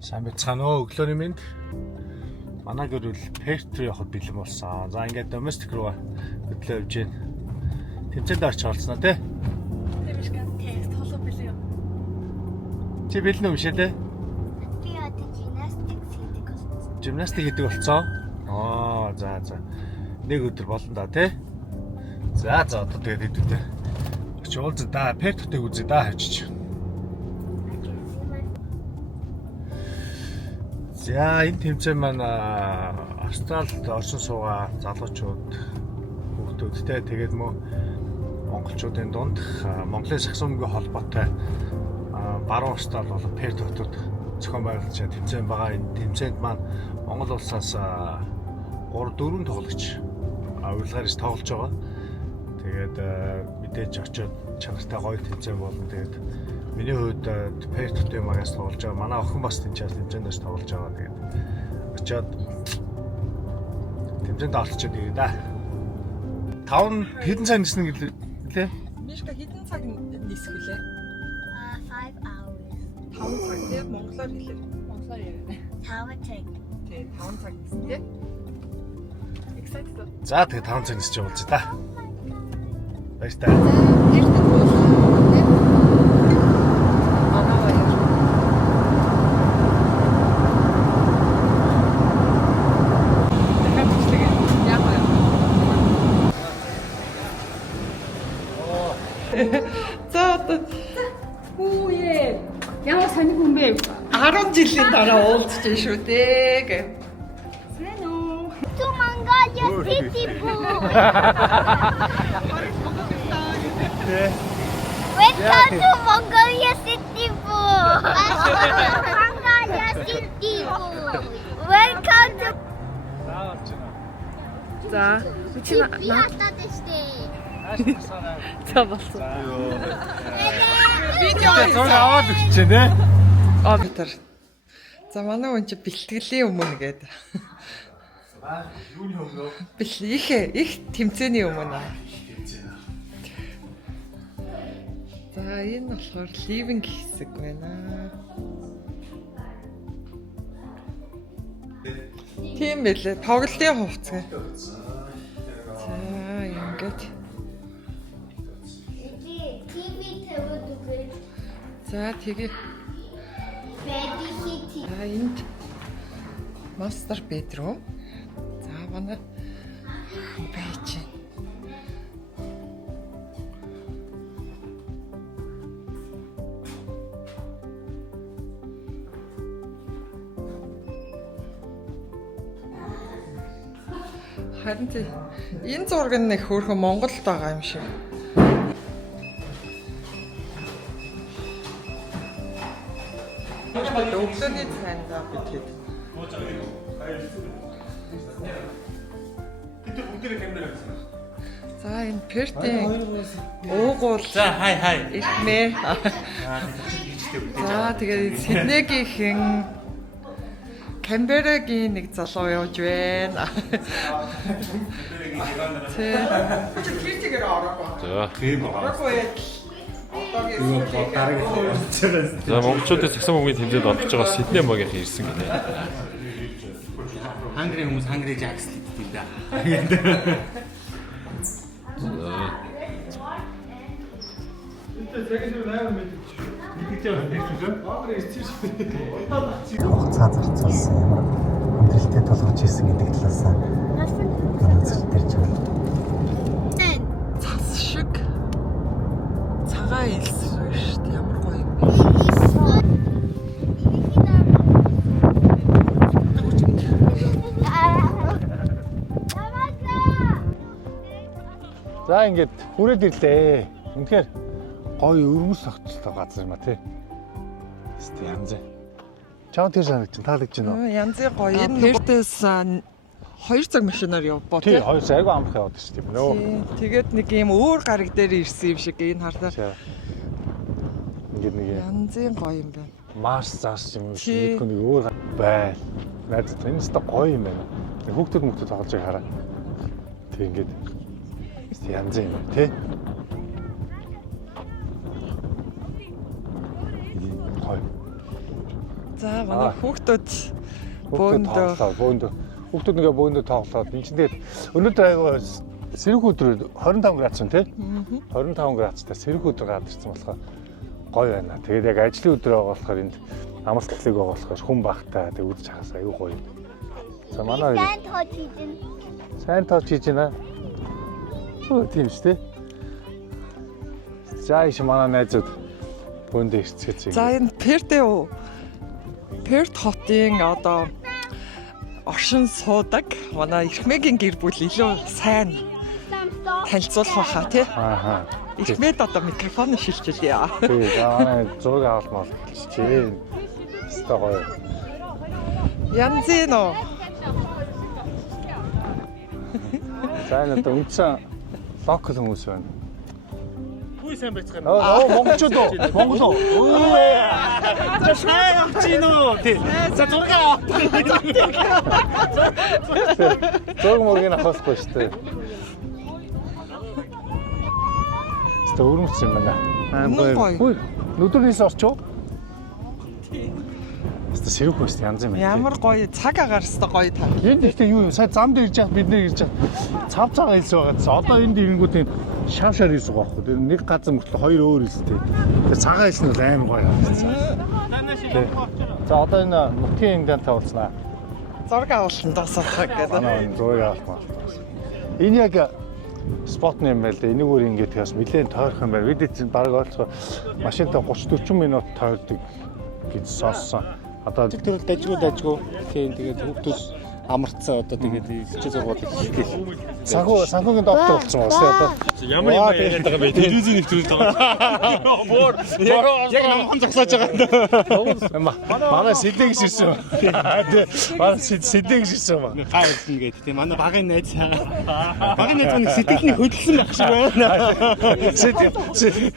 Сайн бацгаана уу өглөөний мэнд. Манай гэрэл Перт руу явахд бэлэн болсон. За ингээд domestic руу хөдлөө явж байна. Тэмцээнд орч оролцсноо тий. Тэршгэн тест холоо бэлээ. Чи бэлэн юм шээ тий? Би одоо Гимнастик хийдэг болцоо. За. Нэг өдөр болно да тий. За одоо тэгээд хэдүүдээ. Очиж уулзаа да. Перт хотыг үзье да хажиж. За энэ тэмцээн маань Австралид орсон суугаа залуучууд хүүхдүүдтэй тэгээд мөн монголчуудын дунд Монголын сагсамгийн холбоотой баруун Австрал болон Перт хотод зохион байгуулж тэмцээн байгаа. Энэ тэмцээнд маань Монгол улсаас 3-4 тоглогч урилгаар иш тоглож байгаа. Тэгээд мэдээж очиод чанартай гоё тэмцээн болно. Тэгээд миний хувьд Перт хотын магаас тоглож байгаа. Манай охин бас тэнцээс тэмцээндээс тоглож байгаа. Тэгээд очиод тэмцээнд оролцоод ирээ да. 5 хэдэн цаг нисэн гэлээ? Мишка хэдэн цаг нисвэлээ? 5 hours. 5 цаг тийм монголоор хэлээ. Монголоор яриа. 5 цаг. Тийм 5 цаг нисэн тийм. Excited. За тэгээд 5 цаг нисэж уулзъя да. Баярлалаа. Эртний бол тийм. Манай баяр. За одоо хүүе. Ямар сони хүн бэ? 10 жилийн дараа уулзж байна шүү дээ гэ. Сайн уу? Mongolia City Pool. Welcome to Mongolia City Pool. Mongolia City Pool. Welcome to. За Би хатаад штэ. За болсон. Видео Зураг аваад өгч нэ. Питер. За манай хүн чи бэлтгэлийн өмнө гээд. Юуны өмнө? Их тэмцээний өмнө. За энэ болохоор ливинг хэсэг байна. Тийм байлээ. Тоглолтын хувцас. За ингээд. TV тавьад үгүй. За тэгээ. Baby City. За энд master bedroom. За манай байж. Харин тийм энэ зураг нь их хөөрхөн Монголд байгаа юм шиг. Өглөөний цайндаа битгэд. За энэ Пертийн уугуул. За хай. Ирмээ. За тэгээд Сиднейгийнхэн Камберагийн нэг залуу явж байна. За монголчуудын цагсан мөнгөний тэмцээнд олдож байгаа Сидней багийнх ирсэн гинэ. Хангри хүмүүс хангри жакс гэдэг да. Хугацаа зарцуулсан ямар амжилттай толгож ирсэн гэдэг талаас үзэлтэрч байна. Цас шиг цагаан илсвэ шүү дээ. Ямар гоё юм бэ? За ингээд хүрээд ирлээ. Үнэхээр гоё өрмөс огцтой газар юм а тий. Хэвээ янз. Чам тэр санагдчих таалагдж байна уу? Янзын гоё. Энэ Пертээс 2 цаг машинаар явбоо Тий, тий. 2 цаг амрах яваад шүү дээ. Нөө. Тэгээд нэг юм өөр гараг дээр ирсэн юм шиг энэ харлаа. Ингээд нэг Янзын гоё юм байна. Марс заас юм Тий. шиг нэг өөр байл. Найз энэ ч гоё юм байна. Хүүхдүүд тоглож байгааг хараа. Тэг ингээд янз юм тий. За Аа манай хүүхдүүд бөөндөө Хүүхдүүд ингээ бөөндөө тоглоод энэ чинь тэгээд өнөөдөр аягаа сэрэг өдрөө 25 градус тий. 25 градустай сэрэг өдөр гадарсан болохоор гоё байна. Тэгээд яг ажлын өдөр байгаа болохоор энд амралтлаглыг байгаа болохоор хүн багтаа тэгээд үдчих хасаа аюу гоё. За манай сайн тооч хийж байна. Тийм шүү дээ. За иш манай найзууд бөөндөө ирцгээч. За энэ Перт хотын одоо оршин суудаг манай Эрхмэгийн гэр бүл илүү сайн танилцуулах байхаа тий. Ааха. Эрхмэд одоо микрофон шилжүүлье. Тий, за манай зураг авалмаар хэлчихээ. Өстой гоё. Янзино. За энэ одоо үндсэн локал хүмүүс байна. Хүй сайн байцгаана. Оо монголчууд уу? Монгол уу? За сайн авчихно уу? Тий. За зураг авах. Зураг мөргийг авахгүй шүү дээ. Өстой өрмөц юм байна. Хүй, нүдэрнээс орчоо. Өстой сэрүүх өстой янз юм байна. Ямар гоё цаг агаар өстой гоё таа. Энд ихтэй юу юм? Сая замд ирж яхад бид нэр ирж цав цагаа хэлсэн байгаадс. Одоо энд ирэнгүүт энэ шавшаар ирсэн байхгүй. Тэр нэг газар мөртлөө хоёр өөр хэлтэй. Тэр цагаа хэлсэн нь амар гоё харагдсан. За одоо энэ нутгийн энгэн тавуулснаа. Зураг авалтанд тасах гэдэг. Манай зураг авах. Энэ яг спот юм байл дээ. Энийг өөр ингэж тэгээс нэлээд тойрхон байр. Бид чинь баг олцоо машинтаа 30-40 минут тойрдог гэж сонссон. Одоо Тэр дажгүй. Тийм тэгээд хүүхдүүд амарцсан одоо тэгээд хичээ зургууд хийгээл. санхүүгийн доктор болсон байна одоо. Ямар юм яриад байгаа бэ? Телевизэн нэвтрүүлж байгаа. Боор яг намхан зогсоож байгаа. Манай сэлэг ширсэн. Манай сэлэг ширсэн ба. Гай хэлсэн гэдэг тийм манай багын найз. Багын найз нэг сэтгэлний хөдөлсөн байх шиг байна.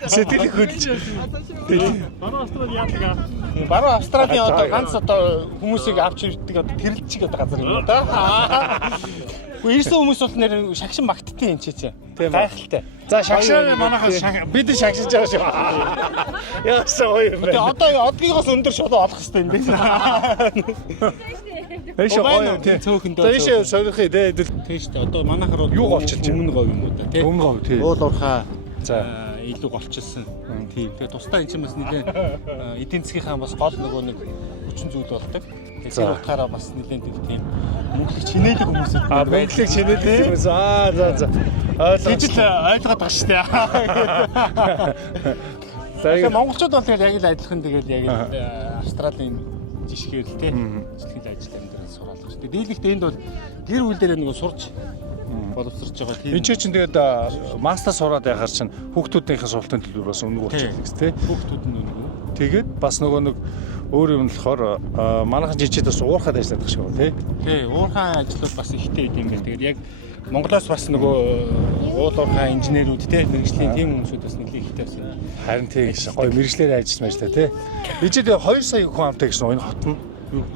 Сэтгэл хөдлөж. Баруун Австралийн одоо ганц одоо хүмүүсийг авч ирдэг одоо тэрэлж чиг одоо газар юм да. Ирсэн хүмүүс бол нэр шагшин магтдیں۔ Энд чи. Гайхалтай. За шагшаа манайхаас бид шагшиж байгаа шүү. Яасан гоё юм бэ? Тэгээ одоо одгийгоос өндөр шууд олох хэрэгтэй юм байна. Эш гоё тийм. Цөөхөндөө. За ийш сорихыг дээ. Тийм шүү дээ. Одоо манайхаар бол юу голчилж байна? Өмнө говь юм уу да тийм. Өмнө говь тийм. Уул уурхаа За илүү голчилсан. Тийм. Тэгээ тусдаа энэ ч бас нэлээд эдийн засгийнхаа бас гол нөгөө нэг хүчин зүйл болдог. Тэр утгаараа бас нэлээд тийм мөнгөлөг чинээдэг хүмүүс а мөнгөлөг чинээдэг юм. За. Дижит ойлгоод байгаа шүү дээ. За монголчууд бол яг л адилхан тэгээд яг л Австралийн жишгээр л тийм жишгэл ажил амьдрал сураалж шүү дээ. Дийлэгт энд бол гэр бүл дээр нөгөө сурж боловсрож байгаа тийм. Энд чинь тэгээд мастер сураад яхаар чинь хүүхдүүдийнхээ суралтын төлбөр бас өнгө болчихсон гэсэн тийм. Хүүхдүүд нь өнгө. Тэгээд бас нөгөө нэг өөр юм болохоор манайхан жижигд бас уурхад ажилладаг шүү тий. Тий, уурхайн ажлууд бас ихтэй идэм бэл. Тэгээд яг Монголоос бас нөгөө уул уурхайн инженерүүд тий мэрэгжлийн тийм хүмүүсүүд бас нэлээд ихтэй байсан. Харин тийм гоё мэрэгчлэрээ ажилласан байж та тий. Ижид 2 сая хүн амтай гэсэн энэ хот нь.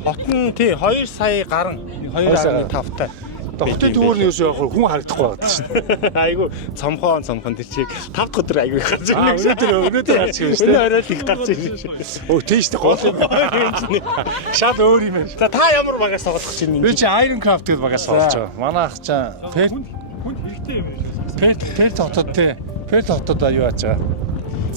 Хот нь тий 2 сая гарan 2.5 таа. Хотын төвөр нь юу яг хүн харагдахгүй байгаа шүү дээ. Айгу цомхон тэр чиг 5 дахь өдөр айгу гарч ирнэ. Өнөөдөр гарч ирнэ шүү дээ. Өнөө орой л их гарч ирнэ. Өө тийм шүү дээ гол юм. Шал өөр юм байна. За та ямар багаас тоглох гэж байна? Би чи Iron Craft гэдэг багаас тоглож байгаа. Манай ах чаа хүн хэрэгтэй юм байна. Перт хотод тий. Перт хотод аюу яаж байгаа.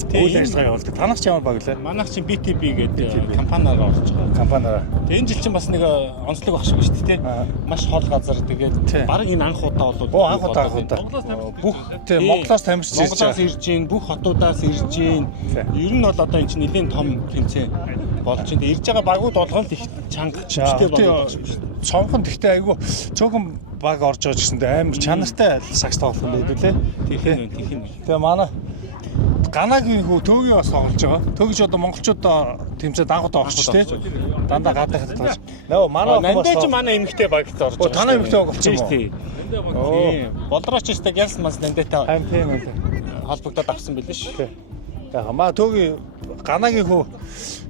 Үйл ажиллагаа явуулдаг. Танах ч ямар баг лээ? Манайх чинь BTB гэдэг компаниар орж байгаа. Компаниараа. Тэгээ энэ жил чинь бас нэг онцлог багшгүй шүү дээ тий. Маш хол газар тэгээд баг энэ анх удаа болов. Анх удаа. Бүх тий Монголоос тамирч ирж байгаа. Монголоос ирж гин, бүх хотуудаас ирж гин. Ер нь бол одоо энэ чинь нэлийн том тэмцээн болж байна. Ирж байгаа багууд болгоно л их чанга чичтэй болоод байгаа шүү дээ. Цонхон гэхдээ айгүй цөөхөн баг орж байгаа гэсэндээ амар чанартай сакс тоглох юм байдаг лээ. Тийм. Тэгээ манай Ганагийн хүү төөгийн бас тоглож байгаа. Төөгийн ч одоо монголчууд тэмцээд анх удаа орчих тий. Дандаа гадаахад тоглож. Нөө манай Нандаж манай эмэгтэй багт орж байгаа. Танай эмэгтэй баг болчихсон тий. Болдрооч тест гялс мас нандатай тийм үү. холбогдоод авсан байл ш. Яг маа төөгийн Ганагийн хүү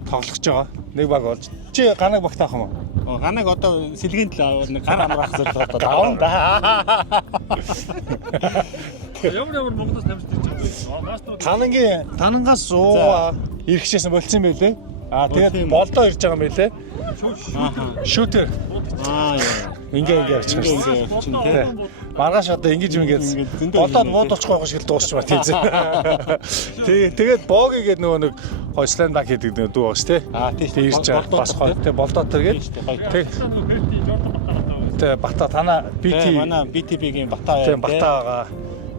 тоглож байгаа. Нэг баг болж. Чи Ганаг багт авах юм уу? Ганаг одоо сэлгийн төлөө нэг гар амраах зорилгоор даван да. Ямар Монголоос тамирч ирж байгаа. Танангаас ирэх шээсэн болцсон байлээ. Тэгээд болдоо ирж байгаа юм байлээ. Шүүтер. Аа яа. Ингээ очих шүү. Ингээ чинь тий. Маргааш одоо ингэж ингээд болоод муудалчих байх шиг дуусч ба тийм. Тэгээд бооги гэдэг нөгөө нэг Хойсланд баг гэдэг нэг дүү багс тий. Тий ирж байгаа бас гоё. Тэгээд болдоо тэргээд тий. Тэгээд бата танаа BT манай BTB-гийн бата тийм бата байгаа.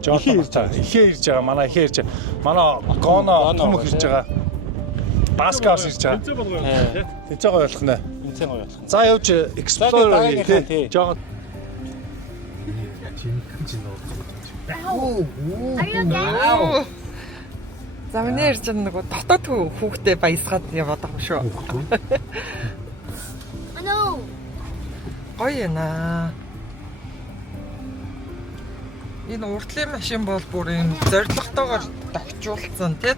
Жолоо бата. Ихээ ирж байгаа. Манай ихээ ирж байгаа. Манай гоно төмөх ирж байгаа. Баскаас ирж байгаа. Тэнцээ гоё болох нэ. Тэнцээ гоё болох. За явж Explorer тий. Жоо. За миний ярьж байгаа нөгөө дотоод хүүхдээ баясгаад яваад байгаа юм шүү. No. Гоё наа. Энэ уртлын машин бол бүр юм зоригтойгоор тогтжуулсан тий.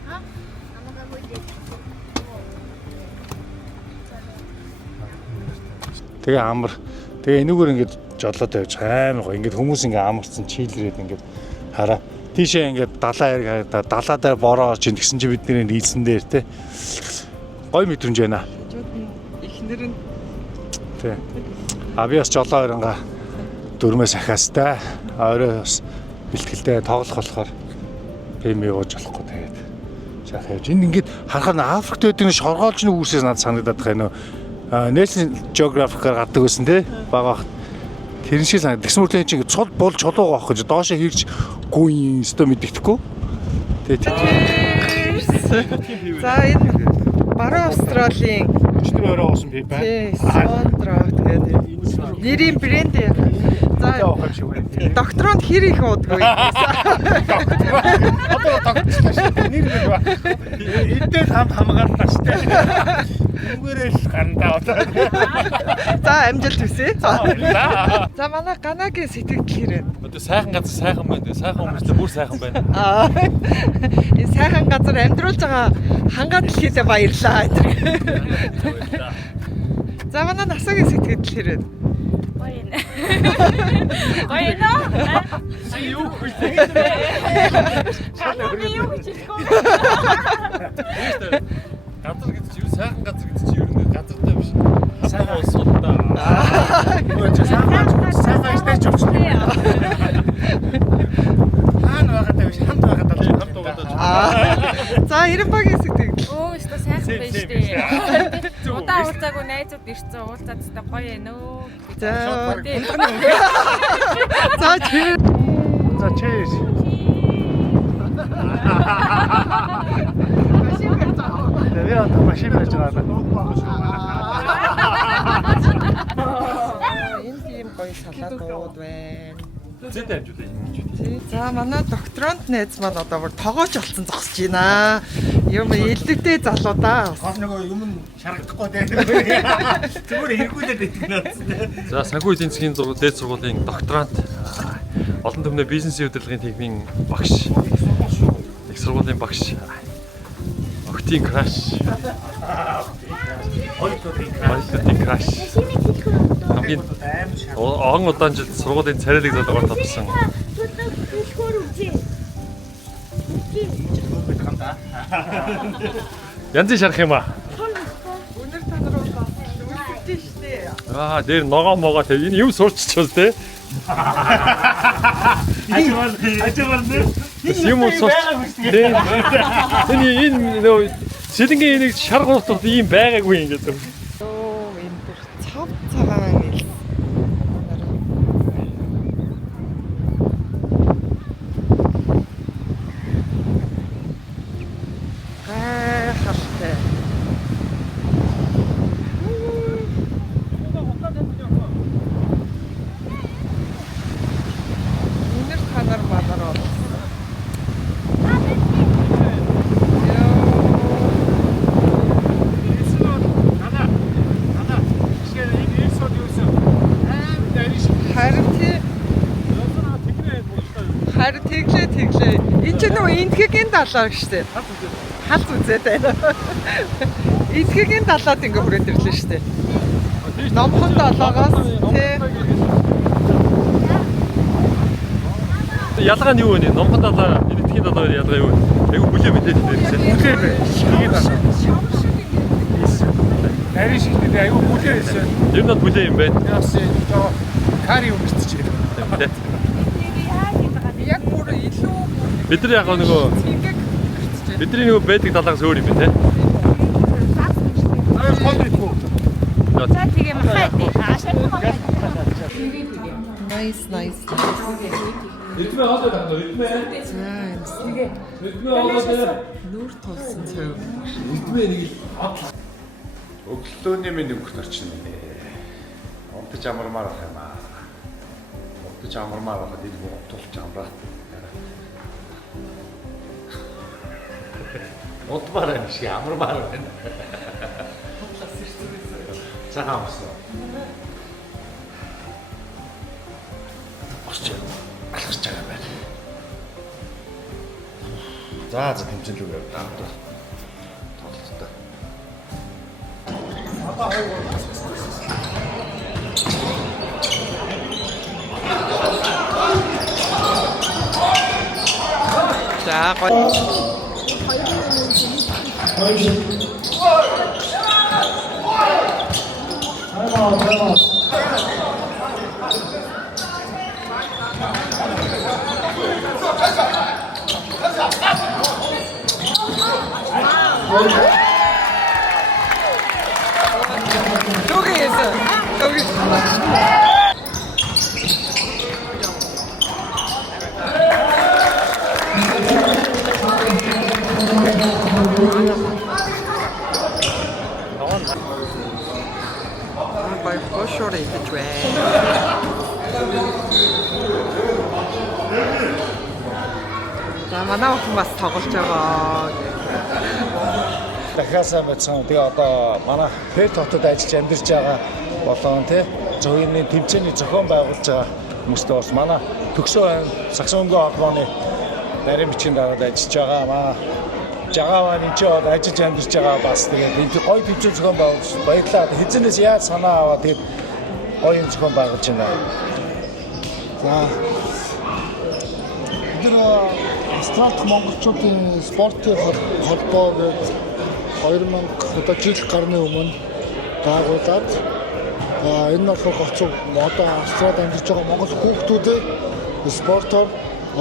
Тэгээ амар. Тэгээ энүүгээр ингээд жолоод явж амар гоё. Ингээд хүмүүс ингээд амарсан чийлрээд ингээд хараа. Тийшээ ингээд далаа хэрэг харагдаа. Далаа дээр бороо чинь тэгсэн чи бидний нийлсэн дээр те. Гоё мэдрэмж байна. Эхнэр нь Тий. А би бас жолоо иранга дөрмөөс ахаастай. Орой бас бэлтгэлтэй тоглох болохоор пэм явуулж болохгүй тэгээд. Шах явж. Энд ингээд харахад Африкт байдаг нэг шоргоолжны үүсээс надад санагдаад байна. National Geographic-аар гадаг байсан те. Бага бах. Тэр шиг санагдав. Тэгсэн мэт чинь цол болж чулуугаа авах гэж доошоо хэрж гүйн өстө мэддэхгүй. Тэгээд за энэ Баруун Австралийн өчтөр орой уусан би байна. тий Sondra гэдэг нэрийн брэнд. За докторонд хэр их уудгүй. Одоо тогтчихлаа шүү. Нэр нэг ба. Эдгээр хамгааллаа шүү. Нүгээрээ л гандаа одоо. За амжилт хүсье. За манай Ганагийн сэтгэл хэрэг. Одоо сайхан газар сайхан байна. Сайхан хүмүүстэй бүр сайхан байна. Энэ сайхан газар амьдруулж байгаа хангаад дэлхийдээ баярлаа. За манай насагийн сэтгэл хэрэг. Гоёно. Юу гэж Юу гэж хэлэхгүй. газар гэдэг чинь сайхан газар гэдэг чинь ер нь газартай биш. Сайхан улсууд та. Өө чи сайхан стэйч болчихсон. Хаана байгаадаа биш хамт байгаадаа л хамт байгаадаа. За Эренбагийн сэтгэл. Өө өстө сайхан байна шүү дээ. Удаа уулзаагүй найзууд ирсэн уулзаад өстө гоё ээ нөө. За чи За cheers. Тэгээ одоо машин байж байгаа. энэ тийм гоё салаатууд байна. Зэт амжуулаа. За манай докторант найз маань одоо бүр тогооч болсон зогсож байна. Юм элдвтэй залуу да. Нөгөө юм шаргадахгүй дээ. Зүгээр хэрэггүүлээд байдаг нэ. За санхүү эдийн засгийн дээд сургуулийн докторант олон түмний бизнесийн удирдлагын техникийн багш. Их сургуулийн багш. Октийн краш. Октийн краш. Хамгийн он удаан жил сургуулийн царайлаг залуугаар тавсан. Янзын шарах юм аа. Өнөр та нар бол үлдэж штэ. Аа, дээр ногоо могоо те. Энэ юм сурччихвол те. Аживал нэ. Юм сурч. Энэ нөө сэлэнгийн энийг шар гууртах ийм байгаагүй юм гэдэг. Оо энэ бүр цав цагаан ил. Халтай. Өнөр та нар манараа. Харин тэглээ. Энд чинь нөгөө энтхэгийн далаа штэ. Хал үзээд байна. Энтхэгийн далаад ингээ хүрээд ирлээ штэ. Номхон долоогоос тий. Ялгаа нь юу вэ? Номхон далаа, энэтхийн далаа ялгаа юу вэ? Айгу бүлээ мэдээд ирсэн. Бүлээ бэ. Шигийг нарийн шигтэй аюу бүлээ байсан. Ер нь бүлээ юм байна. Яс жоо кари өмсчихээ. Тэ. Яг бүр илүү Бидний яг нөгөө цэнгэг бидний нөгөө байдаг талаас өөр юм байна те. За тэгээ махаа дээ. nice. Эдмээ хаад байгаа нөө эдмээ. Эдмээ хаад Нүр тулсан цав. эдмээ нэг Өглөөний минь өгөх орчин нэ. Унтаж амармаар ах юм аа. Унтаж амармаар байхад энэ тулж амраа. Унтмаар байна шиг амармаар байна. Цагаан болсон. Осч алхаж байгаа юм байна. За тэмцэлүүгээр даамтаа. Тоглолттой. За гоё. 저기에서 저기 By Hoshore the train. За манай охин бас тоглож байгаа. Дахиасаа мэдсэн. Тэгээ одоо манай Перт хотод ажиллаж амьдарч байгаа болон тий зөвхөн тэмцээний зохион байгуулж байгаа хүмүүстээ бас манай Төгсөө аймаг Саксонго холбооны нарийн бичгийн дараад ажиллаж байгаа маа. Жагааваа энэ ч ажиллаж амьдарч байгаа бас тэгээд энэ гоё тэмцээн зохион байгуулж баярлалаа. Хэзэнээс яаж санаа аваад тэгээд гоё юм зохион байгуулж байна. За бид Австралид монголчуудын спортын холбоо гэдэг 2000 одоо жил гарны өмнө байгуулад энэ нь болохоор гоцоо одоо Австралид амьдарч байгаа монгол хүүхдүүдээ спортоор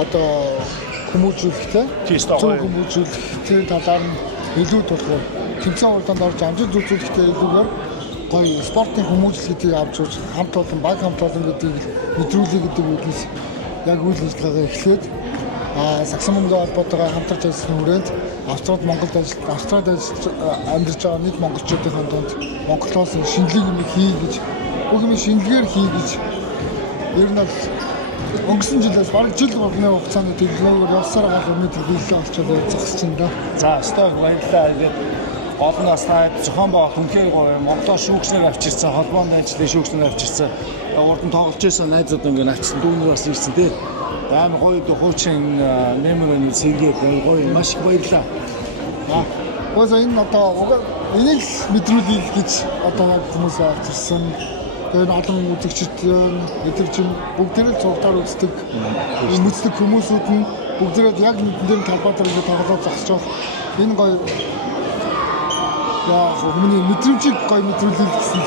одоо хүмүүжүүлэхтэй зөв хүмүүжүүлэхтэй талаар нь илүү болохоор тэмцээн уралдаанд орж амжилт үзүүлэхтэй илүүгээр гоё спортын хүмүүжил гэдгийг авч үзэж хамт олон баг хамт олон гэдгийг мэдрүүлэх гэдэг үгнээс яг үйл ажиллагаагаа эхлээд Саксамунгийн холбоотойгоо хамтарч ажилласан хүрээнд Австралид Монголд Австралид амьдарч байгаа нэг монголчуудын дунд Монголоос шинэлэг юм хий гэж бүх юм шинэлгээр хий гэж ер нь өнгөрсөн жилээс бараг жил болгоны хугацаанд төлөвлөгөөр явсаар байгаа хүмүүст биелэл олцоод зогсож байна да. За стог баярлалаа. Тэгээд гол нь бас зохион байгуулалт үнхээр гоё. Монголоо шүүгчнэр авчирсан, холбоонд ажиллаж шүүгчнэр авчирсан. Урд нь тоглож байсан найзууд ингээд авчирсан дүүнэр бас ирсэн тий. Амар гоё хуучин нэмэрний сэргээд гоё маш их баярлалаа. Өөсөө энэ одоо энийг л мэдрүүлэх гэж одоо хүмүүс авчирсан. Тэгээд олон үзэгчид мэдэрч бүгдээрээ цуглаар үздэг. Мэддэг хүмүүсүүд нь бүгдээрээ яг нэгэн талбайтар ингэ тоглоод зогсож байгаа. Энэ гоё яа хүмүүний мэдрэмжийг гоё мэдрүүлэх гэсэн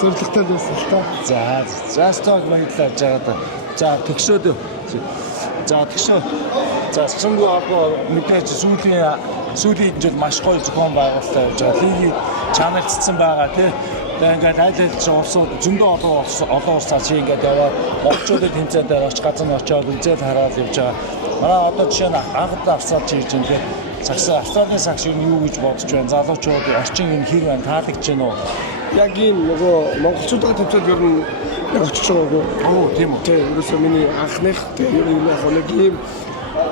зорилготой байсан л та. За стог баярлалаа жаагаад. За төгсөөд. За Саксонгийн холбоо мэдээж сүүлийн жил маш гоё зохион байгуулалтаа явж байгаа. Лигийн чанарчсан байгаа тий. Тэгээд ингээд айлч улсууд зөндөө олон улсаар чи ингээд яваад монголчуудын тэмцээнд дээр оч газар нь очиод үзэл хараад явж байгаа. Манай одоо жишээ нь анхд авсаад чи хийж ингээд Австралийн сакс юу гэж бодож байна? Залуучууд орчин юм хэр байна? Таалагдж байна уу? Яг ийм нөгөө монголчуудын тэмцээнд ер нь очиж байгаагүй. Оо тийм үү. Тийм ерөөсөө миний анхных тийм юм яг нэг ийм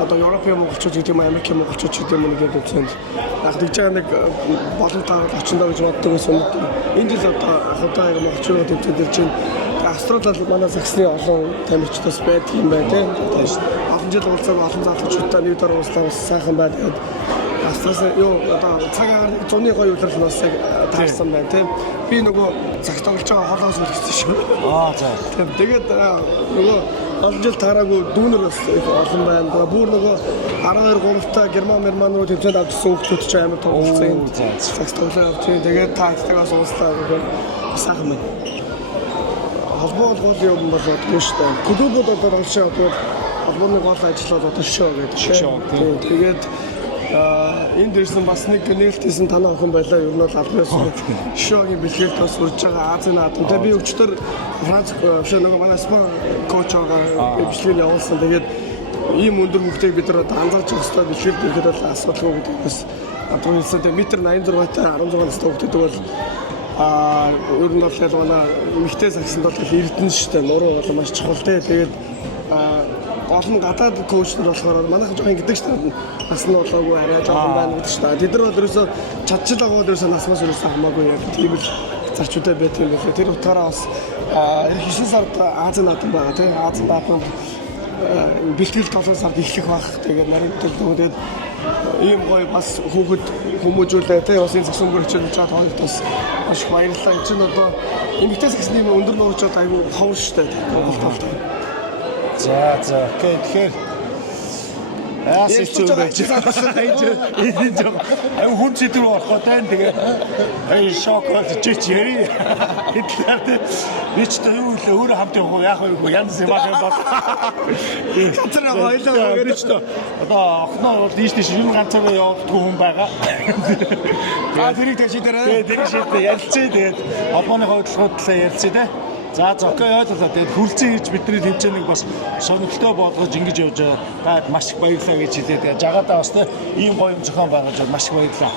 одоо Европын монголчууд гэдэг юм Америкийн монголчууд гэдэг юм нэг тэмцээнд яг тэгж байгаа нэг болон таарал очиндаа гэж боддог байсан. Энэ жил одоо яг монголчуудын тэмцээнд ирж байна. Австралид манай саксны олон тамирчдаас байдаг юм байна тийм. Олон жил уулзаад олон залуучуудтай нэг дор ууслаа бас сайхан байна. Астаас юу одоо цагаагаар зуны гоё үйлрэл бас таарсан байна тийм. Би нөгөө цагт тоглож байгаа холоос үлдсэн шүү. За. Тэгээд нөгөө олон жил таараагүй дүүнер бас их олон байна. Бүр нөгөө 12-3-та герман руу төвчөнд авчихсан хүмүүс ч амар тоглолцсон. Цагт тоглоо авчих. Тэгээд тактикаас ууслаа гэх сайхан байна. Холбоо гол юм бол бодгүй шүү дээ. Клубүүд одоо тоглож байгаа бол холбооны гол ажлууд одоо шоу гэдэг. Тэгээд энд ирсэн бас нэг нээлттэйсэн танаа охин байлаа. Ер нь бол албаас шоугийн бэлгэлд бас урьж байгаа Азийн наадамтай би өчтөр Франц нөгөө манай спорт коуч байгаа бичлэг явуулсан. Тэгээд ийм өндөр хөвгтэйг бид нар анзаарч явах хэрэгтэй бэлгэлд ирэхэд бол асуудалгүй гэдэг бас одоо хэлсэн. Метр 86-тай 16 настай хөвгтэйг бол ер нь бол манай эмэгтэй сагсанд бол эрдэнэ шүү дээ. Нуруу бол маш чухал те. Тэгээд олон гадаад коучнер болохоор манайхан жоохон гэдэг чинь нас нь болоогүй арай жоохон байна гэдэг чинь. Тэд нар бол ерөөсөө чадчих агуу ерөөсөө насмаас ерөөсөө хамаагүй яг тийм л зарчуутай байт юм байна. Тэр утгаараа бас эх 9 сард Азийн наадам байгаа тийм. Азийн наадам бэлтгэл 7 сард эхлэх баг. Тэгээд нарийн төлөвлөлт ийм гоё бас хүүхэд хүмүүжүүлээ тийм. Бас энэ засгийн хэмжээнд чад хоногт бас маш баярлалаа. Энэ чинь одоо эмэгтэй сагсны өндөр нуурчод айгүй ховор штэ. За окей тэгэхээр яасан ч юм байж энэ жоо хүн зэдэр болохоо тань тэгээ шоколад чич яри хэтлээ би ч тэ юу л өөрөө хамт явах яах вэ янз юм аа бол ганцаар ойлоо гэрэж тэ одоо охноо бол дийш юм ганцаар явуулдаг хүн байгаа тэрийг тэшидэрээ тэрийг шийдээ ярилцээ тэгээд холбооны хөдөлгөөд талаа ярилцээ тэ. За окей ойлголоо. Тэгээд хүлцэн хийж бидний тэмцээнийг бас сонирхолтой болгож ингэж явж байгаа. Маш их баярлалаа гэж хэлээ. Тэгээд жагаадаа бас ийм гоё юм зохион байгуулж маш их баярлалаа.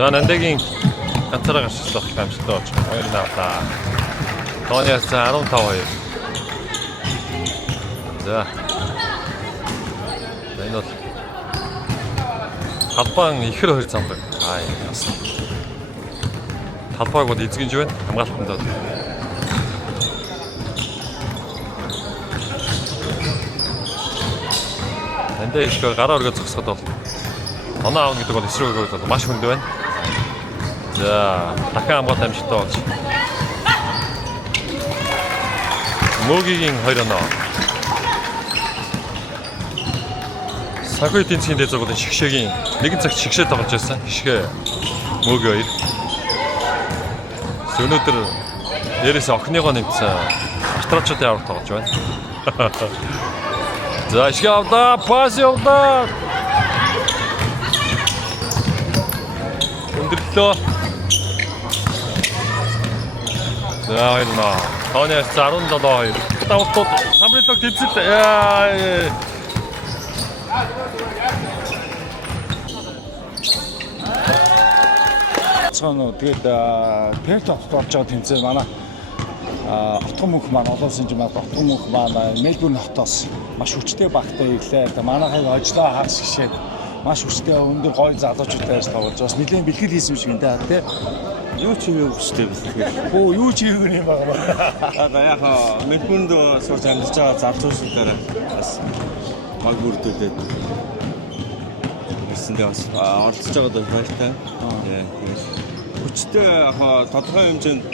За Нандагийн ганцаараа гарчлах амжилттай болж хоёр навлаа. Тооны хацаа 15-2. За. Энэ бол талбайн ихэр хоёр замдаг. Яасан. Талбайг бол эзгэнж байна. Хамгаалтандаа. Нандаа ихэр гараа өргөж зогсоход бол оноо аавна гэдэг бол эсрэг өгөөд бол маш хүнд байна. За, дахин хамгаалалт амжилттай болж. Мөгигийн 2 оноо. Сахой эдийн засгийн дэд зургуулын шигшээгийн нэгэн цагт шигшээ тоглож байсан. Шигшээ мөгийн 2. Өнөөдөр дээрээс охиныгоо нэмсэн австралчуудын аврал тоглож байна. За, шигшээ авдаа, пас явдаа. Өндөрлөө. За хоёрноо. Тооны 17-2. Тавтууд самрилог тэмцэл. Цаано тэгээд перт авто болж байгаа тэмцээн манай Отгон мөнх маань олон улсын жимаад Отгон мөнх маань Мельбурн хотоос маш хүчтэй багтай ирлээ. Манайхыг ожлоо хагас гişээд маш хүчтэй өндөр гоё залуучуудтай тоглож бас нэлээд бэлтгэл хийсэн юм шиг энэ тий. Юу ч юм хүчтэй бэлтгэл. Юу ч юм юм байгаа. Одоо яг Мельбурнд сурч амьдарч байгаа залуучуудаараа бас баг бүрдүүлээд ирсэндээ бас оролцож байгаад баяртай. Хүчтэй яг тодорхой хэмжээнд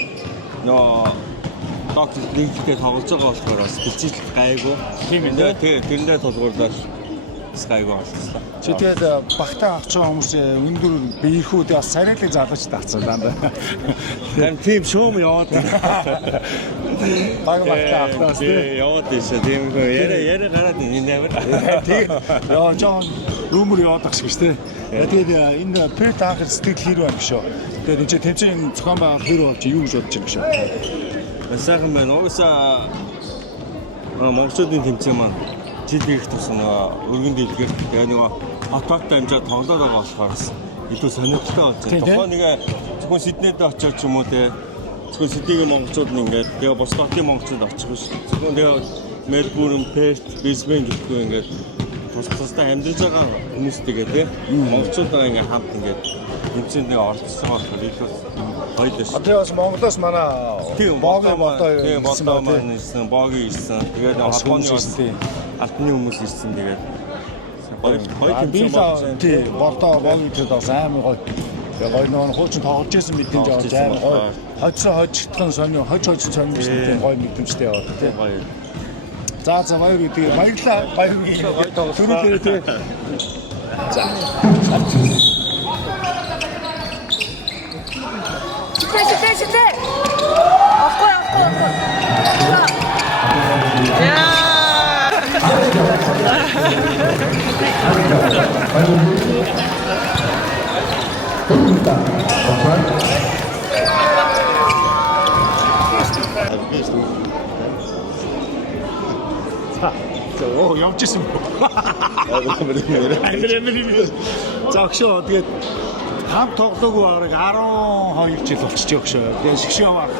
доктор нэгтэй тоглож байгаа болохоор бас бэлчил гайгүй. Тийм ээ. Тэрэндээ толгуурлаад гайгүй болчихлоо. Чи тэгээд багтаа авч байгаа хүмүүс өндөр биерхүүд бас царайлаг залгаж таацсан даа. Тэм тим шоум яваад байна. Баг багтаа автаас тий яваад ийшээ тийм яриа гараад энэ амар. Тэгээд яа жоо румер яваад багш гэж тий. Тэгээд энэ перт анхэр сэтгэл хэр байна шүү. Тэгээд энэ тэмцээний зохион байгуулалт хэр болж юу гэж бодож байна шүү. Сайхан байна. Уусаа монголчуудын тэмцээн маань жил ирэх тусам өргөн дэлгэр тэгээ нэг хот дамжаад тоглоод байгаа болохоор илүү сонирхолтой болж байна. Тухайн нэг зөвхөн Сиднейд очиж ч юм уу те. Зөвхөн Сиднейгийн монголчууд нь ингээд тэгээ бос хотын монголчууд очих биш. Зөвхөн тэгээ Мельбурн, Перт, Брисбен гэхгүй ингээд тусдаа амьдарч байгаа хүмүүстэйгээ те. Монголчуудаа ингээд хамт ингээд тэмцээнд нэг оролцсон болохоор илүү гоё дэш. Тэгээ бас Монголоос манай Боги мото маань ирсэн, Боги ирсэн. Тэгээд Японы бас алтны хүмүүс ирсэн тэгээд гоё тэмцээн болсон. Тий, болтоо Боги тэгээд бас амар гоё. Тэгээ гоё нөө хуучин тоглож исэн мэдээж авч амар гоё. Хожигдхан сонио, хожсон сонио гэсэн гоё мэдрэмжтэй яваад тий. Гоё. За баяр гэдэг баярлаа. Баяр түрүүлээ тий. За. Шитэ. Авахгүй. Оо явчихсан. За өгшөө тэгээд хамт тоглоогүй бараг 12 жил болчихж өгшөө. Тэгээд шгшөө баг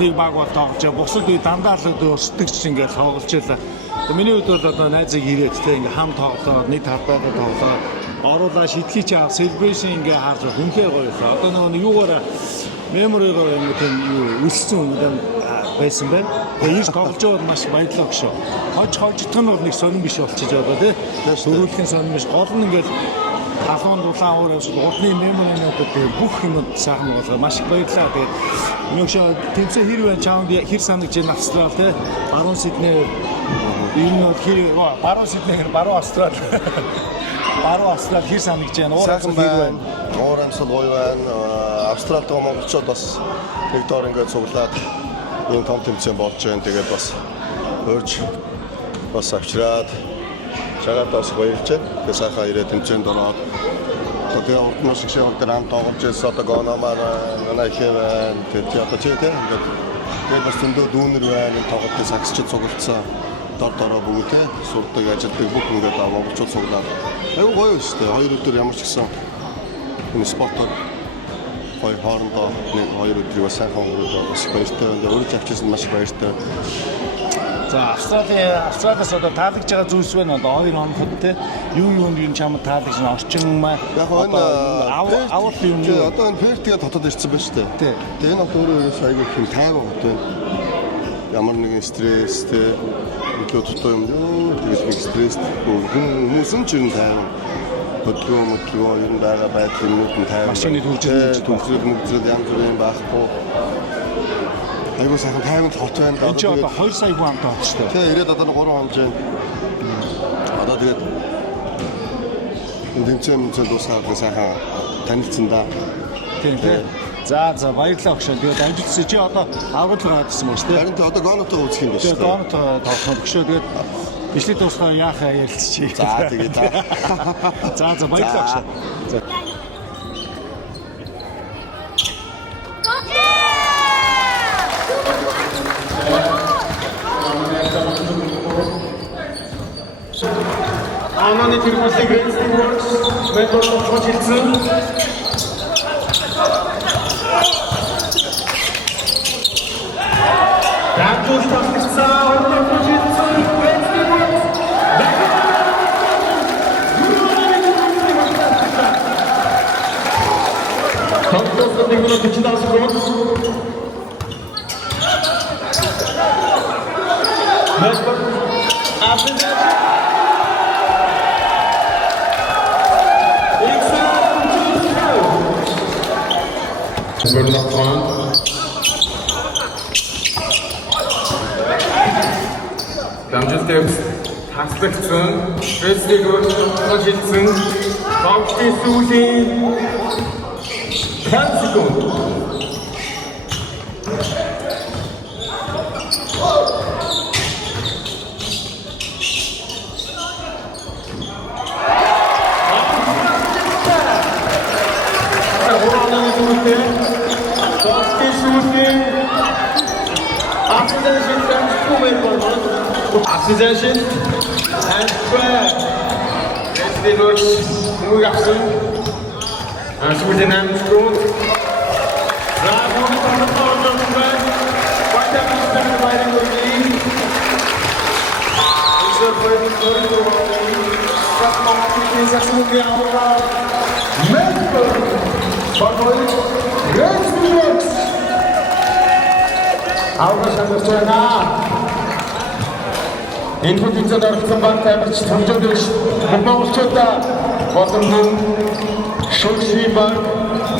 нэг баг бол тоглож, бусад үе дандаа л өсдөгч ингээд тоглож байлаа. Миний хувьд бол одоо найзыг ирээд тэ ингээд хамт тоглоод, нэг талбайд тоглоод, оруулаа шидлий чи авах celebration ингээд харж хүнхээ гоё байсан. Одоо нөгөө юугаараа меморигаар юм тийм юу үлссэн юм байсан байна. Тэгээд ирж тоглож байгаад маш баярлалаа өгшөө. Хожигдох нь бол нэг сонирн биш болчихж байгаа тий. Дөрөвлөхийн сонирн биш. Гол нь ингээд халуун дулаан уурс урдны меморинууд бүх юмуд сайхан болгоо маш их баярлалаа. Тэгээд өнөөшөө тэмцээ хэр байна чамд хэр санагч энэ Австрал тий. Баруун Сидней энэ нь хэр баруун Сидней баруун Австрал. Баруун Австрал хэр санагч байна. Уурс хэр байна. Уурс гоё байна. Австралид монголчууд бас нэг доор ингээд цуглаад энэ том тэмцээн болж байна. Тэгээд бас хөрж бас авчираад чагаад бас баярлж байна. Тэгээд сайхан ирээд тэмцээнд ороод тэгээ урдмаш шиг дээр хамт тоглож байсан. Одоо гоно манай ихээ тэгээд одоо чи тийм ингээд бас зөндөө дүүнер байна. Энэ тоглолтын сагсчид цуглалцсан. Дороо бүгдээ сурдаг ажилтдаг бүх ингээд монголчууд цуглаад. Аюу гоё шүү дээ. Хоёр өдөр ямар ч гэсэн энэ спортоор хоёр хоорондоо нэг хоёр өдрийг бас сайхан өнгөрөөд бас баяртай. Өөрөө авчирсан маш баяртай. За Австралиас одоо таалагдж байгаа зүйлс байна. Одоо 2 хоногт те юу чамд таалагдж байгаа орчин маа. Яг энэ авал юм. Одоо энэ Пертигээ дотоод ирсэн байна шүү дээ. Тэгээ энэ хот өөрөө айгүй хэм тайван хот байна. Ямар нэгэн стресс те илүү дутуу юм. Тэгээд нэг стресс хүмүүс нь ч юм тайван. Хөдөлгөөн ер нь байгаа байдал юм тайван. Машины төвчрөл мөгзрөл янз бүрийн байхгүй. Айгуу сайхан тайван хот байна. Энэ ч одоо 2 сая хүн амтаа хот шүү дээ. Тэгээ ирээд одоо 3 хоног. Одоо тэгээд тэмцээн дуусгаад сайхан танилцсан да. Тийм. За баярлалаа өгшөө. Тэгээд амжилтсаа чи одоо аврал гарсан байна шүү дээ. Харин одоо гонотоо үзэх юм байна шүү дээ. Тэгээд гонотоо тоглох өгшөө. Тэгээд бичлэг дуусгаа яахаа ярилцчих. За тэгээд за баярлалаа өгшөө. За. Ананы тэргүүлсийг Works метод болгож хэлсэн. Дагуулж тасгсан орногч хэлсэн Works. Тоглосон нэг минут 40 секунд. Мэшбар дамжуулалтыг таслагдсан фэсийг өөрчлөж хэлсэн богдын сүүлийн 10 секунд. Oxidation and prayer. Let's do it. Сүүлийн 8 секунд. За Монголын тоглолт байна. Батамстан баярын үргэлж. Өсөр баярын үргэлж. Сакмонгийн засгийн аврал. Мэлбурн. Багойл. Рэсбургс. Авралсандэрчана. Энэ бүтэцэд оролцсон баг тамирч төвжөөдөж монголчуудаа болон шүүгшийн баг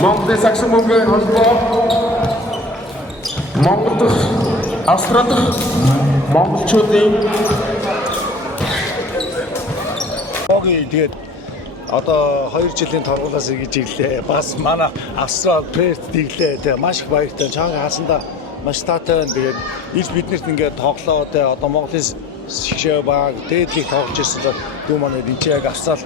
Монголын саксон мөнгөний холбоо Монгол дахь Австрали дахь монголчуудын тэгээд одоо 2 жилийн тургуулаас эргэж ирлээ. Бас манай Австрали Перт дэглээ. Тэгээд маш их баяртай. Чанга хаасандаа маш таатай байна. Тэгээд ил биднэрт ингээд тоглоо. Тэгээд одоо Монголын шигшээ баг дээдлийг тоглож ирсэн дүү манай энэ яг Австрали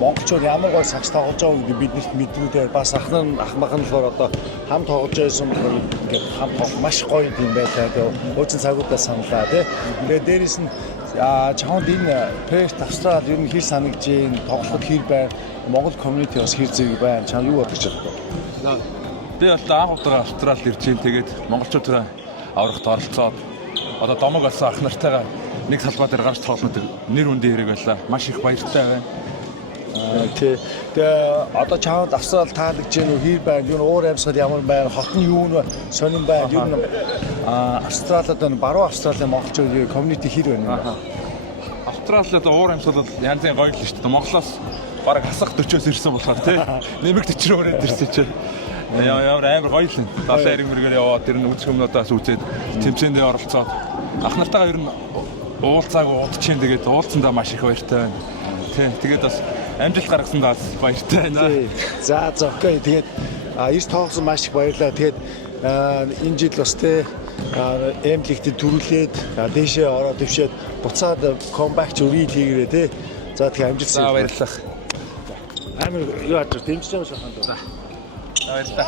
монголчууд ямар гой сакс тоглож байгаа гэдэг биднэрт мэдрүүлээ. Бас ах махан болохоор одоо хам тоглож байсан ингээд хам тоглох маш гоё юм байлаа. Тэгээд өөчн цагуудаа саналаа тий. Тэгээд дээрээс нь чамд энэ Перт Австрали ер нь хэр санагдж байна? Тоглоход хэр байна? Монгол community бас хэр зэрэг байна? Чам юу бодож байна? Би бол анх удаа Австралид ирж байна. Тэгээд монголчуудаа аврахт оролцоод одоо домог болсон ах нартайгаа нэг салбаа дээр гарч тоглоод нэр үндийн хэрэг байлаа. Маш их баяртай байна. Тэгээ одоо чамд Австрали таалагдж байна уу? Хэр байна? Юу уур амьсгал ямар байна? Хот нь юу нэ? Сонин байна? Юу нэ? Австралид баруун Австралийн монголчуудын community хэр байна? Австралид уур амьсгал бол янзын гоё л шүү дээ. Монголоос бараг хасах 40-оос ирсэн болохоор тий. Нэмэг 40 өрөөнд ирсэн чинь. Ямар амар гоё л. Далайн хэрэг мэргээр яваад тэр нь үзэх юмнуудаас үзээд тэмцээндээ оролцоод ах нартайгаа ер нь уулзаагүй удчихин тэгээд уулзсандаа маш их баяртай байна. Тий. Тэгээд бас амжилт гаргасандаа баяртай байна. За окей. Тэгээд эрс тоглосон маш их баярлалаа. Тэгээд энэ жил бас тий эмлигтэй төрүүлээд дээшээ ороод дэвшээд буцаад comeback үрийг хийгэрээ тий. За тэгэхээр амжилт за баярлалаа. Амар юу аж дэмжиж байгаа шаханд уу. Баярлалаа.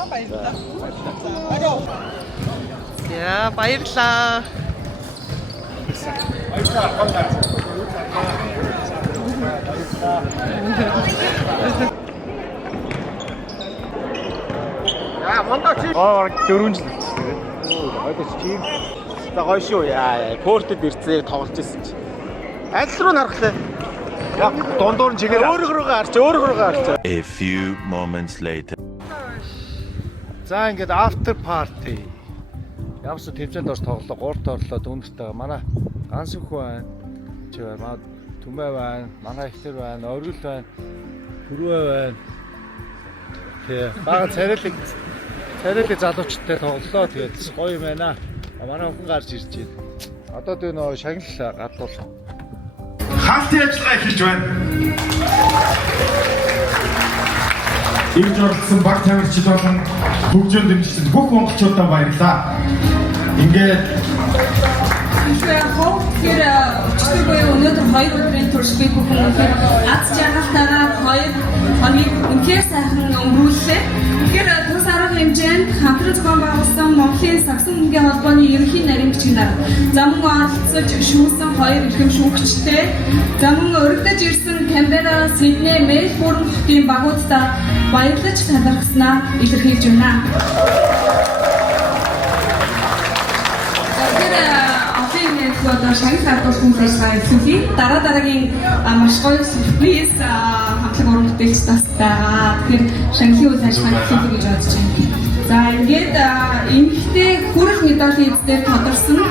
За баярлалаа. Дөрвөн жил. Одоо чи за гоё шүү яа. Портод ирцээ тоглож ирсэн чи. Аль руу нарахлаа? Яг дундуур нь чигээр өөрөөрөө гарч. A few moments later. За ингээд after party. Ямарсан тэмцээнд орж тоглоо, гуурт орлоо дүүнэртэй. Манай ганс өх байна. Чи байна. Түмээ байна. Манай ихтер байна. Оргил байна. Хүрвээ байна. Тэгээ бага царайлаг залуучтай тоглолоо. Тэгээд гоё юм байна. Манай хүн гарч ирж байна. Одоо тэр нөө шагнал гадуул. Хаалтын ажиллагаа хийж байна. Ирж оролцсон баг тамирчид болон хөгжөөнд дэмжсэн бүх монголчуудаа баярлалаа. Ингээд Тэр өчтөр буюу өнөөдөр 2 өдрийн турш би бүхэн аз жаргалтайгаар 2 хоногийг үнхээр сайхан өнгөрүүллээ. Тэгэхээр тус арга хэмжээнд хамтран зохион байгуулсан Монголын саксон мөнгөний холбооны ерөнхий нарийн бичгийн дарга. За мөн оролцож шүүсэн 2 эрхэм шүүгчтэй. За мөн өргөдөж ирсэн Канбера, Сидней, Мельбурн хотын багуудаа баярлаж талархснаа илэрхийлж байна. Одоо шагнал хадгалсан ажиллагаа эхлүүлье. Дараагийн маш гоё сюрприз хамтлаг уран бүтээлч тастайгаа. Тэгэхээр шагналын үйл ажиллагаа эхлүүлье гэж бодож байна. За ингээд эмэгтэй хүрэх медалийн эзээр тодорсон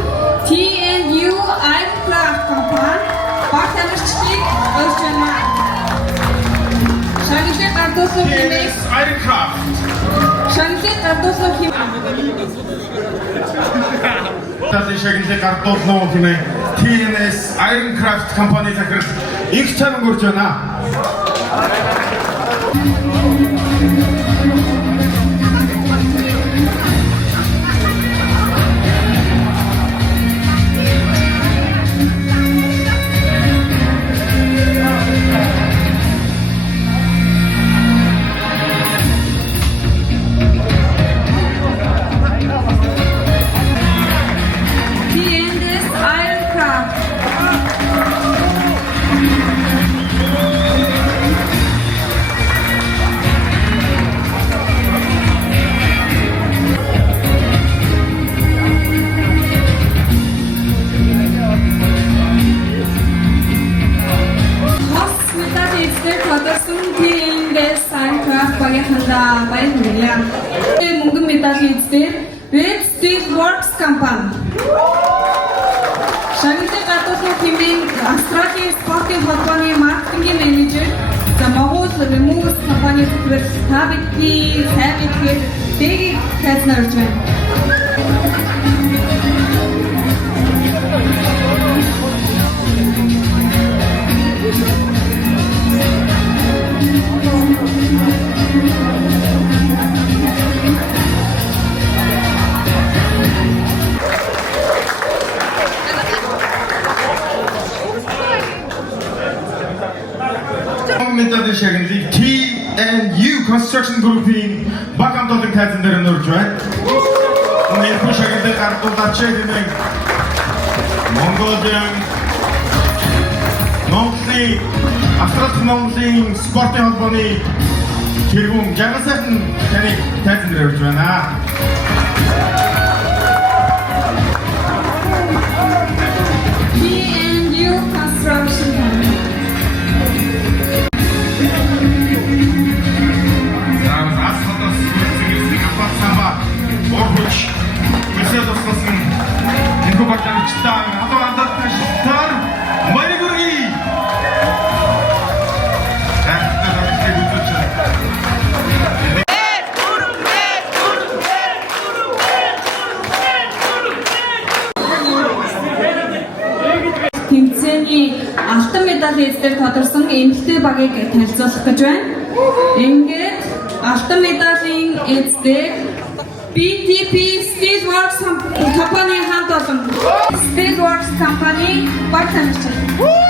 TNU Aircraft компани баг тамирчдыг өрж байна. Шагналыг гардуулсан хэмээх Aircraft. Шагналыг гардуулсан хэмээх Тэний шагналыг гардуулсан хэмээх TNS Aircraft компани захирал их чанга өрж байна. байна. Мөнгөн медалийн эзлэр Red Steel Works компани. Шагналын гадуурлын хэмжээ Австралийн спортын холбооны маркетингийн менежер за Монгол Removes компани зөвлөлт та бидний сайн мэдгээр дэгийг хайснаарч байна. Медалийн шагналыг T&U Construction Group-ийн баг хамтлагийн тайзан дээр нөрж байна. Өнөөдөр шагналыг гардуулаач гэмээр Монголын Монголын спортын холбооны тэргүүн жаргасайхан таныг тайзан дээр өрж байна. T&U Construction. Орхоч месэл тусгасан энэ багтаачтай хатан андаттай шигтар маригурги Тэмцээний алтан медалийн эзлэр тодорсон эмэгтэй багийг танилцуулах гэж байна. Ингээд алтан медалийн эзлэр BTP Steelworks компани хамт олон Steelworks компани баг танилцуулна.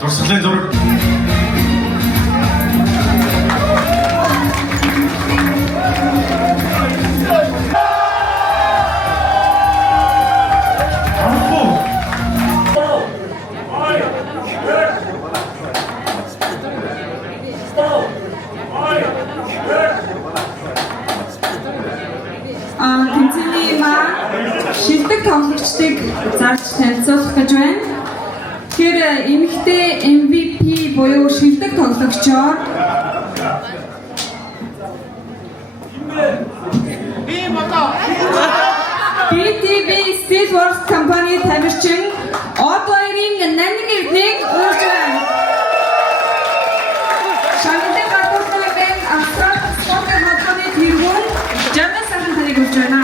Туршлага зураг. Тэмцээний маань шилдэг тоглогчдыг зарж танилцуулах гэж байна. Тэр эмэгтэй MVP буюу шилдэг тоглогчоор BTB Steelworks компани тамирчин Одоорын Нанин Эрдэнэгийг урьж байна. Шагналын гадуурлын бэнк Австрали спортын холбооны тэргүүн Жанас ахын таныг урьж байна.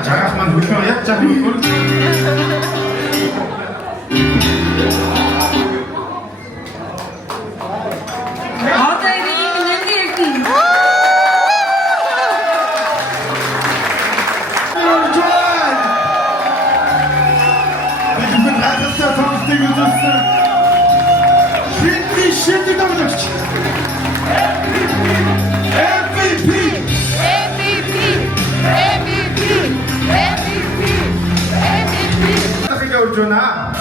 Жаргах маань хөлөө яг жаа хөлөө. Жона.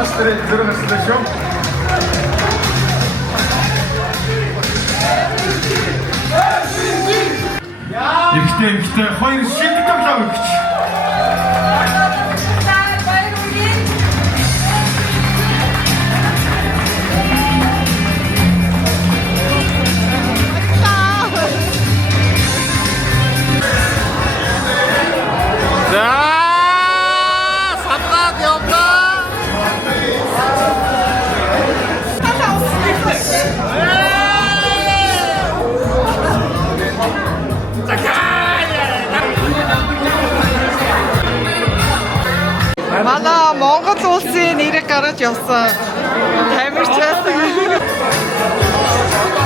Астрид зургасдаг. Ихтэй хоёр шилдэг тоглоом өгч. Манай Монгол улсын нэрийг гаргаж явсан тамирчаас.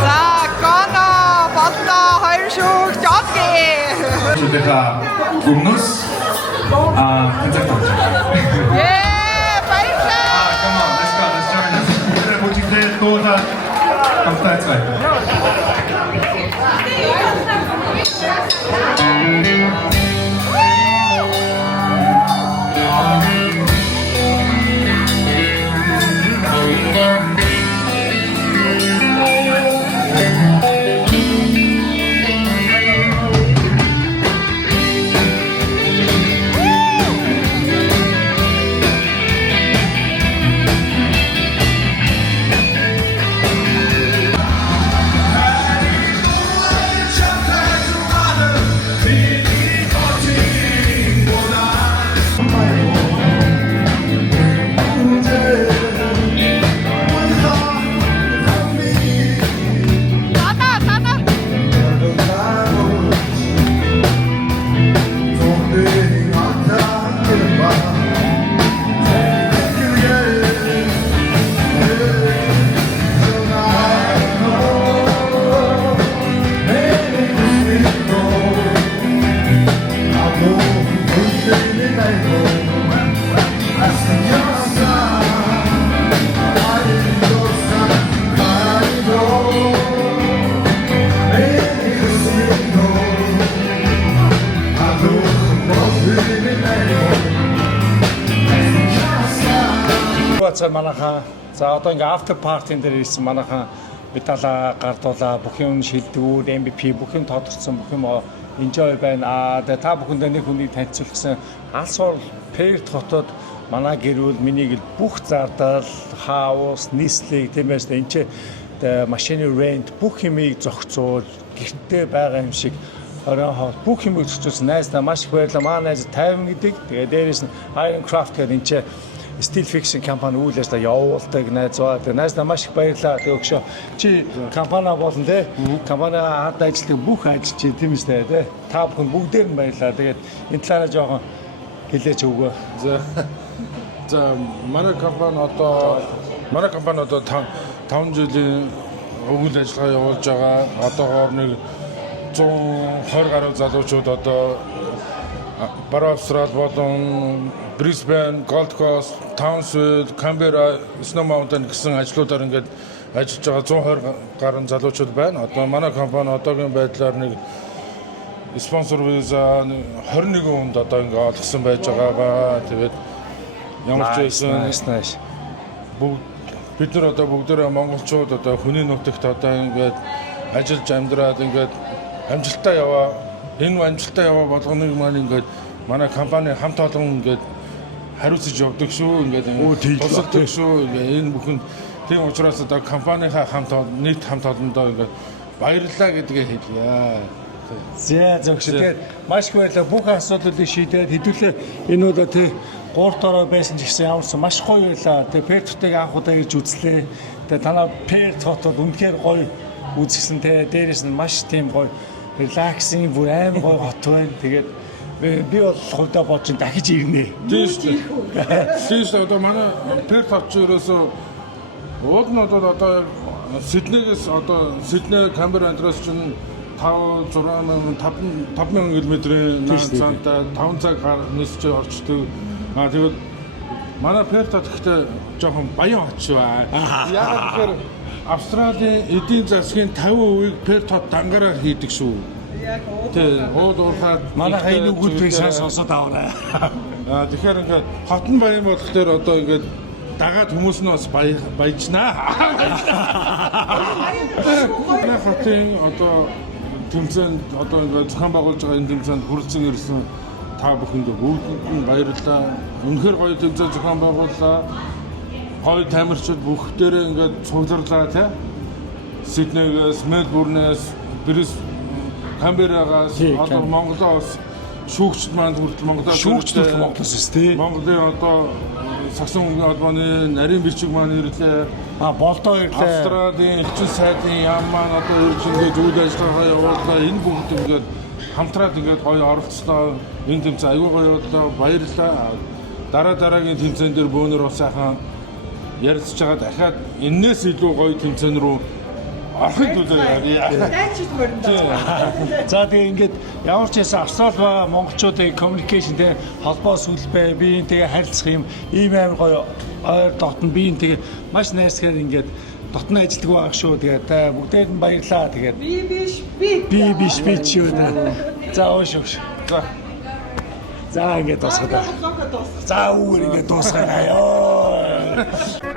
За, Коно боллоо 2 шүү. Жолгий. Чудеха гүмнус концерт. Баярлалаа. Come on, let's go. Let's join us.Tere butikte toda amtaitsai. Манайхаа за одоо ингээ after party дээр ирсэн манайхаа медалаа гардуулаа бүх юм шилдэгүүд MVP бүх юм тодорцсон бүх юм enjoy байна. Тэгээ та бүхэндээ нэг хүнийг танилцуулсан Алсуур Перт хотод манай гэрүүл миний бүх зардал хаус нийслэг тиймээс энэ ч машины rent бүх юмыг зохицуул гэртээ байгаа юм шиг орон хоол бүх юмыг зохицуулсан найздаа маш их баярлалаа. Манай найз 50 гэдэг. Тэгээ дээрээс нь Iron Craft гэдэг энэ ч Steel Fixing компани үйл ажиллагаа явуулдаг найзгаа. Тэгээ найздаа маш их баярлалаа. Тэгээ өгшөө чи компани болон те компани хад ажилладаг бүх ажилчид тийм үстэй те та бүхэн бүгдээр нь баярлалаа. Тэгээд энэ талаараа жоохон хэлээч өгөө. За манай компани одоо 5 жилийн үйл ажиллагаа явуулж байгаа. Одоогоор нэг 120 гаруй залуучууд одоо Баруун Австрал болон Brisbane, Gold Coast, Townsville, Canberra, Snow Mountain гэсэн ажлуудаар ингээд ажиллаж байгаа 120 гаруй залуучууд байна. Одоо манай компани одоогийн байдлаар нэг спонсор виза 21 хүнд одоо ингээд олгосон байж байгаа. Тэгээд ямар ч байсан бид нар одоо бүгдээрээ монголчууд одоо хүний нутагт одоо ингээд ажиллаж амьдраад ингээд амжилттай яваа. Энэ амжилттай яваа болгоныг маань ингээд манай компани хамт олон ингээд хариуцж явдаг шүү. Ингээд тусалдаг шүү. Энэ бүхэн тийм учраас одоо компанийнхаа нийт хамт олондоо ингээд баярлалаа гэдгээ хэлье. За зөвшөө. Тэгээд маш их баярлалаа. Бүх асуудлуудыг шийдээд хэдүүлээ энэ удаа тий 3 дорой байсан ч гэсэн ямарсан маш гоё байлаа. Тэгээд Пертутыг анх удаа ирж үзлээ. Тэгээд танаа Перт хотод үнэхээр гоё үзсэн те. Дээрээс нь маш тийм гоё релаксинг бүр аим гоё хот байна. Тэгээд би бол хувьдаа бодож дахиж ирнэ. Тийм шүү. Одоо манай Перт хот ч ерөөсөө уулнууд одоо Сиднейгээс одоо Сидней Камбера энтрэс чинь 5 5000 км-ийн наацаанд 5 цаг нисч орчдөг. Тэгээд манай Перт хот гэхдээ жоохон баян хот шүү. Яг тэгэхээр Австралийн эдийн засгийн 50%-ийг Перт хот дангаараа хийдэг шүү. Тэгээ уурхаад манайхаа энэ үгүүдийг сонсоод аваарай. Тэгэхээр ингээд хотон баян болохоор одоо ингээд дагаад хүмүүс нь бас баяжнаа. Манай хотын одоо тэмцээнд одоо ингээд зохион байгуулж байгаа энэ тэмцээнд хүрэлцэн ирсэн та бүхэндээ бүгдэнд нь баярлалаа. Үнэхээр гоё тэмцээн зохион байгууллаа. Гоё тамирчид бүгдээрээ ингээд цугларлаа тий. Сиднейгээс, Мельбурнээс, Камберагаас одоо Монголоос шүүгчд маань хүртэл Монголоос тий. Монголын одоо Саксон холбооны нарийн бичиг маань ирлээ. Болдоо ирлээ. Австралийн элчин сайдын яам маань одоо ирж ингээд үйл ажиллагаа явууллаа. Энэ бүгд ингээд хамтраад ингээд гоё оролцлоо. Энэ тэмцээн аюул гоё боллоо. Баярлалаа. Дараагийн тэмцээн дээр бөөнөр бас сайхан ярилцж байгаа. Дахиад энээс илүү гоё тэмцээн рүү орохын төлөө яа. Дайчид мөрөндөө. За тэгээ ингээд ямар ч байсан Австрали ба монголчуудын communication те холбоо сүлбэ би тэгээ харилцах юм ийм амар гоё ойр дотн би тэгээ маш найрсгаар ингээд дотн ажилтг байх шүү тэгээ бүгдээр нь баярлаа тэгээд би биш ч юу да. За ууш. За ингээд дуусгаад. За үүр ингээд дуусгаад ёо.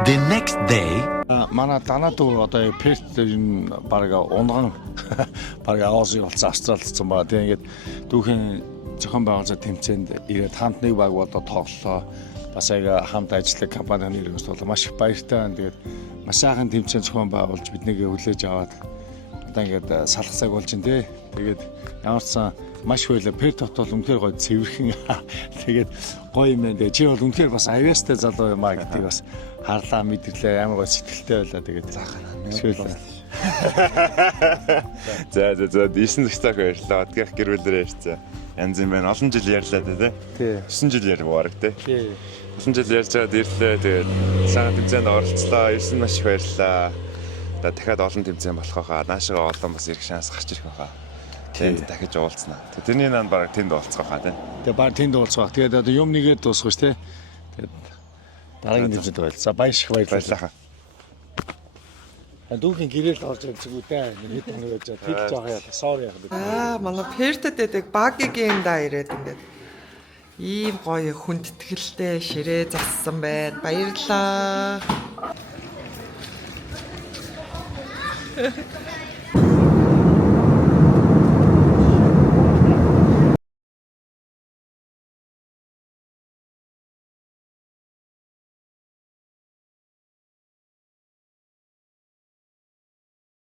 The next day манай данадуу одоо Перт энэ баг унган баг Ози болсон Австралицсан ба тийм ингээд дүүхэн зохион байгуулалт тэмцээнд ирээд хамт нэг баг болоо тоглолоо. Бас яг хамт ажиллах компанийн нэрээс бол маш их баяртай. Тэгээд маш сайхан тэмцээн зохион байгуулж биднийг хүлээж аваад одоо ингээд салах цаг болж байна тий. Тэгээд ямар ч сан маш хөөе Перт хот бол үнэхээр гоё цэвэрхэн. Тэгээд гоё юм байна. Чи бол үнэхээр бас авьяастай залуу юм аа гэдгийг бас харлаа мэдэрлээ амар гоё сэтгэлтэй байлаа. Тэгээд заахаа. За 9 цагт баярлалаа. Одгийнх гэрүүлээрээ ярьцгаа. Янз юм байна. Олон жил ярьлаа тий. 9 жил ярив баг тий. 9 жил ярьж байгаад ирлээ. Тэгээд сайхан тэмцээнд оролцлоо. 9 маш их баярлалаа. Одоо дахиад олон тэмцээн болох хаа. Наашгаа олон бас ирэх шанс гарч ирэх хаа. Тэнд дахиж уулзнаа. Тэрний нанд баг тэнд уулзах хаа тий. Тэгээд баг тэнд уулзах. Тэгээд одоо юм нэгээд дуусгах ш тий. Тэгээд дараагийн тэмцээнд байл. За баяш их баярлалаа. Дүүхийн гэрэл орж ирэх зүгүүдээ хэд хоног гэж тэг жоох яа. Sorry яах. Манай Пертэд байдаг багигийн да ирээд ингээд ийм гоё хүндэтгэлтэй ширээ зассан байна. Баярлалаа.